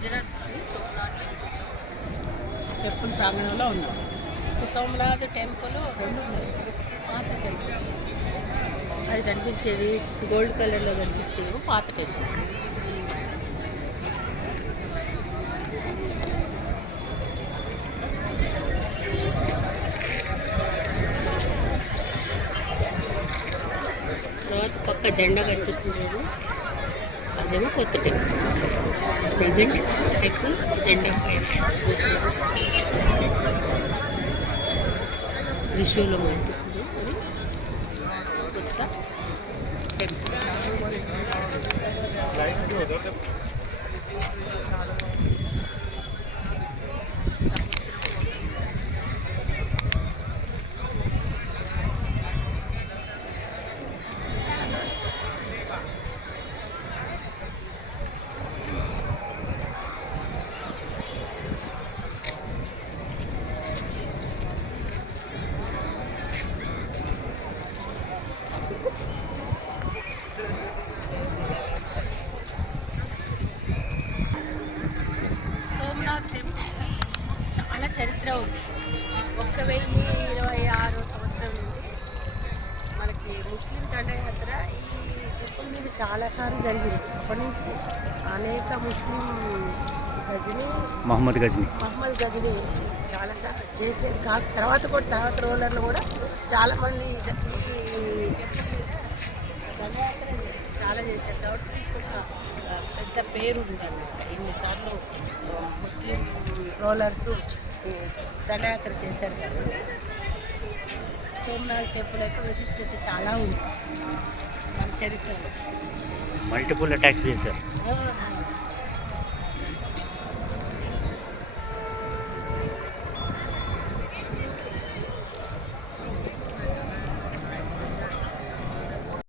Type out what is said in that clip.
Gujarat temple ప్రాంగణంలో ఉన్నాం. Somnath temple పాత టెంపుల్, అది కనిపించేది గోల్డ్ కలర్లో కనిపించేది పాత టెంపుల్. తర్వాత పక్క జెండా కనిపిస్తుంది, అదేమో కొత్త టెంపుల్. ప్రజెంట్ టెంపుల్ జెండా త్రిశూలం కనిపిస్తుంది, కొత్త టెంపుల్. సోమనాథ్ టెంపుల్కి చాలా చరిత్ర ఉంది. 1026 సంవత్సరం నుండి మనకి ముస్లిం దండయాత్ర ఈ టెంపుల్ మీద చాలాసార్లు జరిగింది. అప్పటి నుంచి అనేక ముస్లిం మహమ్మద్ గజని చాలాసార్లు చేసేది కాదు. తర్వాత రోలర్లు కూడా చాలామంది ఈ టెంపుల్ దండయాత్ర చాలా చేశారు కాబట్టి దీనికి ఒక పెద్ద పేరు ఉందన్నమాట. ఇన్నిసార్లు ముస్లిం రోలర్స్ దండయాత్ర చేశారు కాబట్టి సోమనాథ్ టెంపుల్ యొక్క విశిష్టత చాలా ఉంది మన చరిత్రలో. మల్టిపుల్ అటాక్స్ చేశారు.